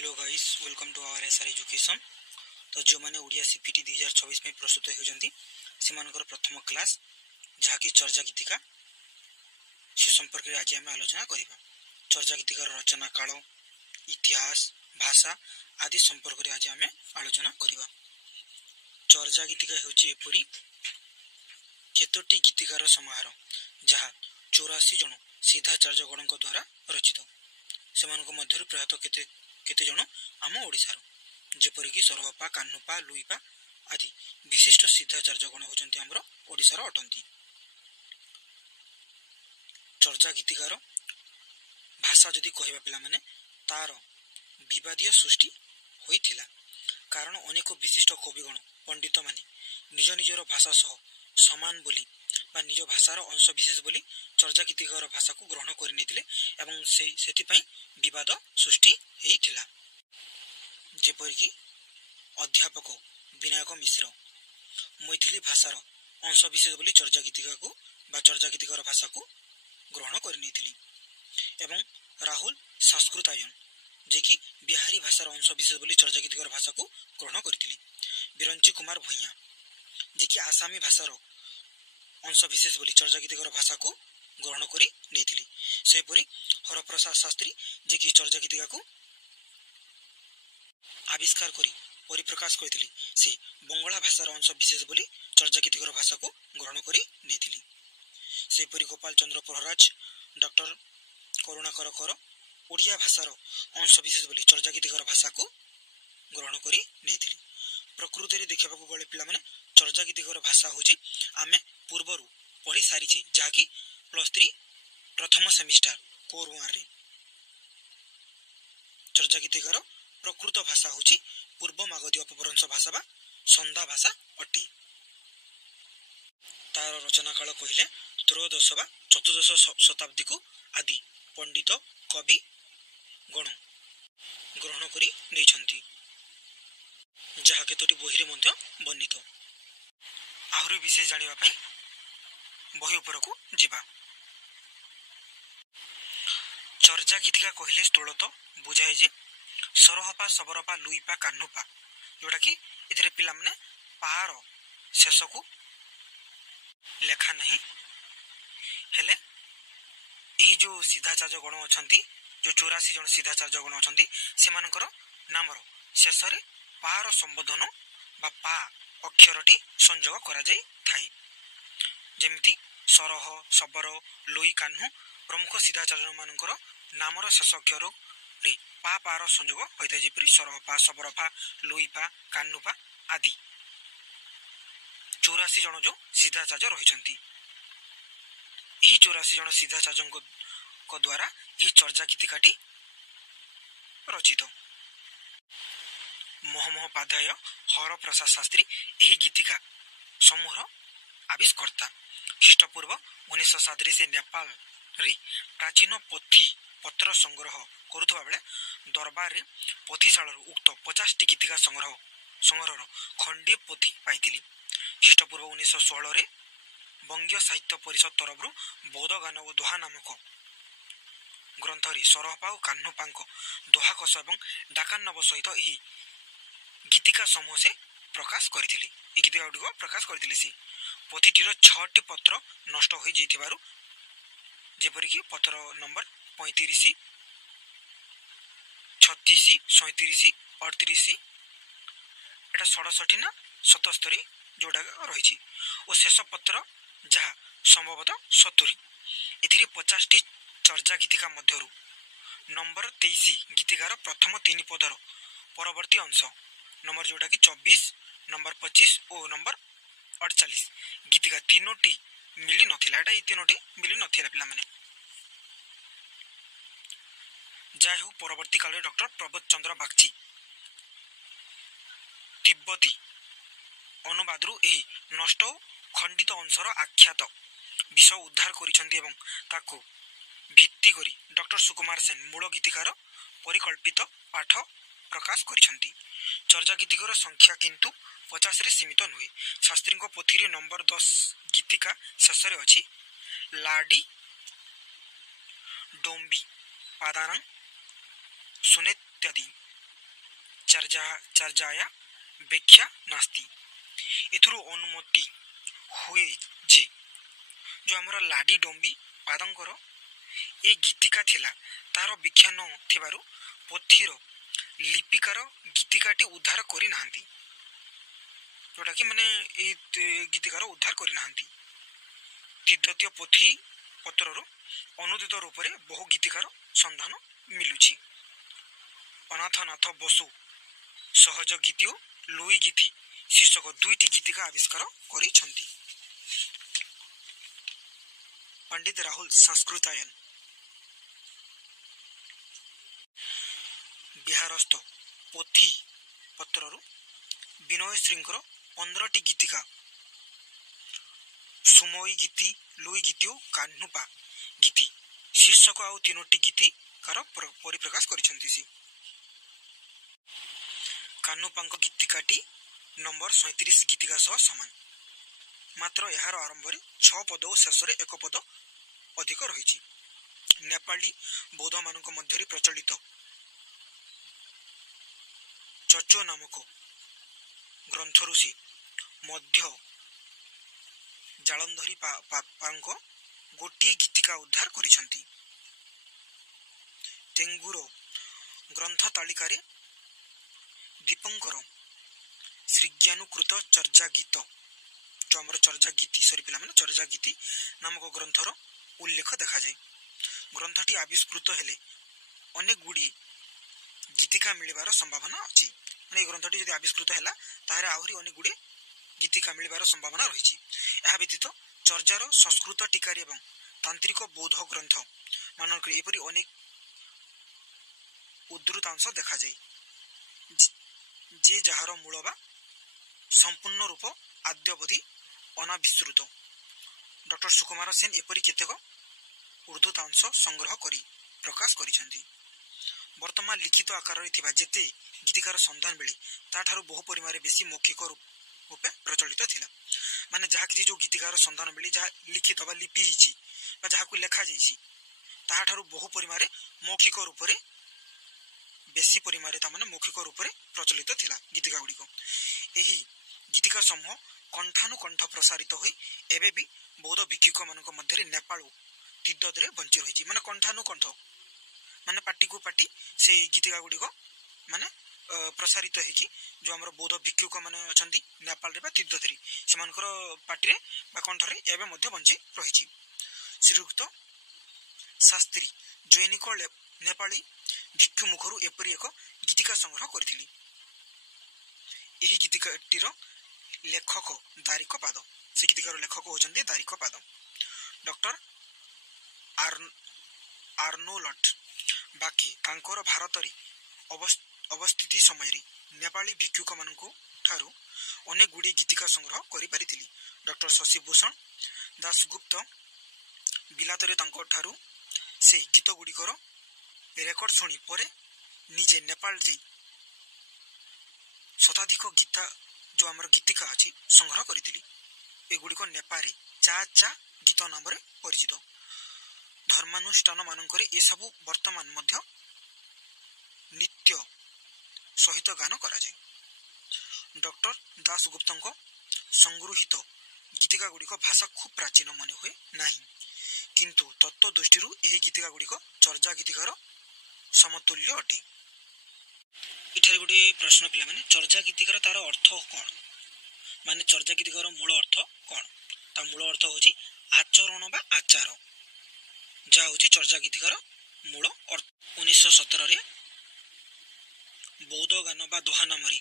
Hello guys welcome to our SR education. तो जो मैंने ओडिया सीपीटी 2024 में प्रस्तुत होती से प्रथम क्लास जहाँकि चर्चा गीतिका से संपर्क में आज आम आलोचना करवा। चर्चा गीतिकार रचना काल इतिहास भाषा आदि संपर्क में आज आम आलोचना करवा। चर्चा गीतिका होपरी केतोटी गीतिकार समाहार जहाँ 84 जन सिद्धाचार्यगण द्वारा रचित से प्रायतः केते जन आम ओडिशार जेपरिक सरहपा कान्हुपा लुईपा आदि विशिष्ट सिद्धाचार्यगण होचंती हमर ओडिशार अटंती। चर्चा गीतिकार भाषा जदि कहबा पिला माने तार विवादीय सृष्टि होइथिला कारण अनेक विशिष्ट कविगण पंडित माने निज निजर भाषा सह समान बोली बा निज भाषार अंशविशेष बोली चर्चा गीतिकार भाषा को ग्रहण करने एवं से विवाद सृष्टि होइथिला। जेपरिक अध्यापक विनायक मिश्र मैथिली भाषार अंशविशेष बोली चर्चा गीतिका को बा चर्चा गीतिकार भाषा को ग्रहण करने एवं राहुल संस्कृतायन जे कि बिहारी भाषार अंशविशेष बोली चर्चा गीतिकार भाषा को ग्रहण करथिले। बिरंची कुमार भुइया जे कि आसामी भाषार अंशविशेष बोली चर्चा गीतिकार भाषा को ग्रहण करी नेथिले। सेपरी हरप्रसाद शास्त्री जे कि चर्चा गीतिका को आविष्कार करी परिप्रकाश करथिले से बंगला भाषार अंशविशेष बोली चर्चा गीतिकार भाषा को ग्रहण करी नेथिले। सेपरी गोपाल चंद्र प्रहराज डॉक्टर करुणाकर कर ओडिया भाषार अंशविशेष बोली चर्चा गीतिकार भाषा को ग्रहण करी नेथिले। प्रकृति में देखा गले पिला चर्चा गीतिकार भाषा हूँ आम पूर्वर पढ़ी सारी जहाँकि +3 प्रथम सेमिस्टर कोर 1 रे चर्चा गीतिकार प्रकृत भाषा हूँ पूर्व मागधी अपभ्रंश भाषा बा संधा भाषा अटे। तार रचना काल कहले त्रयोदश बा चतुर्दश शताब्दी को आदि पंडित कवि गण ग्रहण करी नेइछंती जहाँ केतोटी बही रे वर्णित। आहरी विशेष जानिबा पई बही उपर को जिबा। चर्चा गीतिका कहले स्थूलत बुझाए जे सरहपा सबरपा लुईपा कान्हुपा जोटा कि इधर पिला माने पार शेष को लेखा नहीं हेले यही जो सिद्धाचार्य गण अछंती जो 84 जन सिद्धाचार्य गण अछंती से मानकर नामर शेष रे पार संबोधन बा पा अक्षरटी संयोग करा जाई थाई जेमिति सरह सबर लोई कान्हु प्रमुख सिद्धाचार्य मानकर नामर शेष अक्षर रे पा पार संयोग होता जेपरि सरहपा सबरपा लोईपा कान्नुपा आदि 84 जन जो सिद्धाचार्य रहिछंती। यही 84 जन सिद्धाचार्य को द्वारा यही चर्चा गीतिकाटी रचित। मोहमोहोपाध्याय हर प्रसाद शास्त्री यही गीतिका समूह आविष्कर्ता। ख्रीष्टपूर्व 1937 से नेपाल रे प्राचीन पोथी पत्र संग्रह करुवा बेले दरबार रे पोथीशाल उक्त 50 टी गीतिका संग्रह खंडीय पोथी पाइथिली। ख्रीष्टपूर्व 1916 रे बंगीय साहित्य परिषद तरफ बौद्ध गान और दोहा नामक ग्रंथरी सरहपा और कान्हुपांक दोहा कस और डाकान्नव सहित यही गीतिका समूह से प्रकाश करथिले। ए गीतिका गुडिक प्रकाश करथिले से पोथीटीर 6टी पत्र नष्ट होई जेथिबारु जेपरिक पत्र नंबर 35 36 37 38 एटा 67 ना 77 जोड़ा रही और शेष पत्र जहाँ संभवतः 70 एथिरे 50 टी चर्चा गीतिका मध्यरु नंबर 23 गीतिकार प्रथम 3 पदर परवर्ती अंश नंबर जोटा कि 24 नंबर 25 और नंबर 48 गीतिका तीनोटी मिली नथिला। एटा ई तीनोटी मिली नथिला पिला माने जाय हो परवर्ती काल रे डॉक्टर प्रबोध चंद्र बागची तिब्बती अनुवादरू एही नष्ट खंडित अंशर आख्यात विषय उद्धार करिसंती एवं ताको भित्ति करी डॉक्टर सुकुमार सेन मूल गीतिकार परिकल्पित पाठ प्रकाश करिसंती। चर्चा गीतिकार संख्या किंतु 50 रे सीमित नुहे। शास्त्री पोथी रे नंबर 10 गीतिका शेष रे अछि लाडी डोंबी पादारंग सुनेत्यादि ଚର୍ଯା ଚର୍ଯାୟା ବ୍ୟାଖ୍ୟା ନାସ୍ତି। ଏଥିରୁ ଅନୁମତି ହୁଏ ଯେ ଯେଉଁ ଆମର ଲାଡି ଡମ୍ବି ପାଦଙ୍କର ଏ ଗୀତିକା ଥିଲା ତାହାର ବ୍ୟାଖ୍ୟା ନ ଥିବାରୁ ପୋଥିର ଲିପିକାର ଗୀତିକାଟି ଉଦ୍ଧାର କରିନାହାନ୍ତି, ଯେଉଁଟାକି ମାନେ ଏଇ ଗୀତିକାର ଉଦ୍ଧାର କରିନାହାନ୍ତି। ଦ୍ୱିତୀୟ ପୋଥି ପତ୍ରରୁ ଅନୁଦିତ ରୂପରେ ବହୁ ଗୀତିକାର ସନ୍ଧାନ ମିଳୁଛି। ଅନାଥନାଥ ବସୁ ସହଜ ଗୀତି ଓ ଲୁଇ ଗୀତି ଶୀର୍ଷକ 2ଟି ଗୀତିକା ଆବିଷ୍କାର କରିଛନ୍ତି। ପଣ୍ଡିତ ରାହୁଲ ସଂସ୍କୃତାୟନ ବିହାରସ୍ଥ ପୋଥି ପତ୍ରରୁ ବିନୟ ଶ୍ରୀଙ୍କର 15ଟି ଗୀତିକା ସୁମୋଇ ଗୀତି, ଲୁଇ ଗୀତି ଓ କାହ୍ନୁପା ଗୀତି ଶୀର୍ଷକ ଆଉ 3ଟି ଗୀତିକାର ପରିପ୍ରକାଶ କରିଛନ୍ତି। ସେ କାହ୍ନୁପାଙ୍କ ଗୀତିକାଟି ନମ୍ବର 37 ଗୀତିକା ସହ ସମାନ, ମାତ୍ର ଏହାର ଆରମ୍ଭରେ 6 ପଦ ଓ ଶେଷରେ 1 ପଦ ଅଧିକ ରହିଛି। ନେପାଳୀ ବୌଦ୍ଧମାନଙ୍କ ମଧ୍ୟରେ ପ୍ରଚଳିତ ଚଚୋ ନାମକ ଗ୍ରନ୍ଥରୁ ସେ ମଧ୍ୟ ଜାଳନ୍ଧରୀ ପାଙ୍କ ଗୋଟିଏ ଗୀତିକା ଉଦ୍ଧାର କରିଛନ୍ତି। ତେଙ୍ଗୁର ଗ୍ରନ୍ଥ ତାଲିକାରେ ଦୀପଙ୍କର ଶ୍ରୀଜ୍ଞାନୁକୃତ ଚର୍ଯା ଗୀତ, ଯେଉଁ ଆମର ଚର୍ଯା ଗୀତି ପିଲାମାନେ ଚର୍ଯା ଗୀତି ନାମକ ଗ୍ରନ୍ଥର ଉଲ୍ଲେଖ ଦେଖାଯାଏ। ଗ୍ରନ୍ଥଟି ଆବିଷ୍କୃତ ହେଲେ ଅନେକ ଗୁଡ଼ିଏ ଗୀତିକା ମିଳିବାର ସମ୍ଭାବନା ଅଛି। ମାନେ এই ଗ୍ରନ୍ଥଟି ଯଦି ଆବିଷ୍କୃତ ହେଲା ତାହେଲେ ଆହୁରି ଅନେକ ଗୁଡ଼ିଏ ଗୀତିକା ମିଳିବାର ସମ୍ଭାବନା ରହିଛି। ଏହା ବ୍ୟତୀତ ଚର୍ଯାର ସଂସ୍କୃତ ଟିକାରୀ ଏବଂ ତାନ୍ତ୍ରିକ ବୌଦ୍ଧ ଗ୍ରନ୍ଥ ମାନଙ୍କରେ ଏପରି ଅନେକ ଉଦ୍ଧୃତାଂଶ ଦେଖାଯାଏ ଯେ ଯାହାର ମୂଳ ବା ସମ୍ପୂର୍ଣ୍ଣ ରୂପ ଆଦ୍ୟବଧି ଅନାବିଷ୍କୃତ। ଡକ୍ଟର ସୁକୁମାର ସେନ ଏପରି କେତେକ ଉଦ୍ଧୃତାଂଶ ସଂଗ୍ରହ କରି ପ୍ରକାଶ କରିଛନ୍ତି। ବର୍ତ୍ତମାନ ଲିଖିତ ଆକାରରେ ଥିବା ଯେତେ ଗୀତିକାର ସନ୍ଧାନ ମିଳେ ତାଠାରୁ ବହୁ ପରିମାଣରେ ବେଶୀ ମୌଖିକ ରୂପେ ପ୍ରଚଳିତ ଥିଲା। ମାନେ ଯାହା କିଛି ଯେଉଁ ଗୀତିକାର ସନ୍ଧାନ ମିଳେ, ଯାହା ଲିଖିତ ବା ଲିପି ହେଇଛି ବା ଯାହାକୁ ଲେଖାଯାଇଛି ତାହାଠାରୁ ବହୁ ପରିମାଣରେ ମୌଖିକ ରୂପରେ ବେଶୀ ପରିମାଣରେ ତାମାନେ ମୌଖିକ ରୂପରେ ପ୍ରଚଳିତ ଥିଲା ଗୀତିକା ଗୁଡ଼ିକ। ଏହି ଗୀତିକା ସମୂହ କଣ୍ଠାନୁକଣ୍ଠ ପ୍ରସାରିତ ହୋଇ ଏବେ ବି ବୌଦ୍ଧ ଭିକ୍ଷୁକମାନଙ୍କ ମଧ୍ୟରେ ନେପାଳ ଓ ତିବ୍ଦତରେ ବଞ୍ଚି ରହିଛି। ମାନେ କଣ୍ଠାନୁକଣ୍ଠ ମାନେ ପାଟିକୁ ପାଟି ସେଇ ଗୀତିକା ଗୁଡ଼ିକ ମାନେ ପ୍ରସାରିତ ହେଇକି ଯେଉଁ ଆମର ବୌଦ୍ଧ ଭିକ୍ଷୁକ ମାନେ ଅଛନ୍ତି ନେପାଳରେ ବା ତିବ୍ଦତରେ ସେମାନଙ୍କର ପାଟିରେ ବା କଣ୍ଠରେ ଏବେ ମଧ୍ୟ ବଞ୍ଚି ରହିଛି। ଶ୍ରୀଯୁକ୍ତ ଶାସ୍ତ୍ରୀ ଜୈନିକ ନେପାଳୀ ଭିକ୍ଷୁ ମୁଖରୁ ଏପରି ଏକ ଗୀତିକା ସଂଗ୍ରହ କରିଥିଲି। ଏହି ଗୀତିକାଟିର ଲେଖକ ଦାରିକ ପାଦ, ସେ ଗୀତିକାର ଲେଖକ ହେଉଛନ୍ତି ଦାରିକ ପାଦ। ଡକ୍ଟର ଆର୍ନୋଲ୍ଡ ବାକି ତାଙ୍କର ଭାରତରେ ଅବସ୍ଥିତି ସମୟରେ ନେପାଳୀ ଭିକ୍ଷୁକମାନଙ୍କୁ ଠାରୁ ଅନେକ ଗୁଡ଼ିଏ ଗୀତିକା ସଂଗ୍ରହ କରିପାରିଥିଲେ। ଡକ୍ଟର ଶଶିଭୂଷଣ ଦାସଗୁପ୍ତ ବିଲାତରେ ତାଙ୍କ ଠାରୁ ସେ ଗୀତ ଗୁଡ଼ିକର ରେକର୍ଡ ଶୁଣି ପରେ ନିଜେ ନେପାଳ ଯାଇ ଶତାଧିକ ଗୀତା ଯେଉଁ ଆମର ଗୀତିକା ଅଛି ସଂଗ୍ରହ କରିଥିଲି। ଏଗୁଡ଼ିକ ନେପାଳରେ ଚା ଚା ଗୀତ ନାମରେ ପରିଚିତ। ଧର୍ମାନୁଷ୍ଠାନ ମାନଙ୍କରେ ଏସବୁ ବର୍ତ୍ତମାନ ମଧ୍ୟ ନିତ୍ୟ ସହିତ ଗାନ କରାଯାଏ। ଡକ୍ଟର ଦାସଗୁପ୍ତଙ୍କ ସଂଗୃହୀତ ଗୀତିକା ଗୁଡ଼ିକ ଭାଷା ଖୁବ୍ ପ୍ରାଚୀନ ମନେ ହୁଏ ନାହିଁ, କିନ୍ତୁ ତତ୍ତ୍ୱ ଦୃଷ୍ଟିରୁ ଏହି ଗୀତିକା ଗୁଡ଼ିକ ଚର୍ଯା ଗୀତିକାର ସମତୁଲ୍ୟ ଅଟେ। ଏଠାରେ ଗୋଟିଏ ପ୍ରଶ୍ନ ପିଲାମାନେ, ଚର୍ଯା ଗୀତିକାର ତାର ଅର୍ଥ କ'ଣ? ମାନେ ଚର୍ଯା ଗୀତିକାର ମୂଳ ଅର୍ଥ କ'ଣ? ତା ମୂଳ ଅର୍ଥ ହେଉଛି ଆଚରଣ ବା ଆଚାର, ଯାହା ହେଉଛି ଚର୍ଯା ଗୀତିକାର ମୂଳ ଅର୍ଥ। 1917ରେ ବୌଦ୍ଧ ଗାନ ବା ଦୋହା ନାମରେ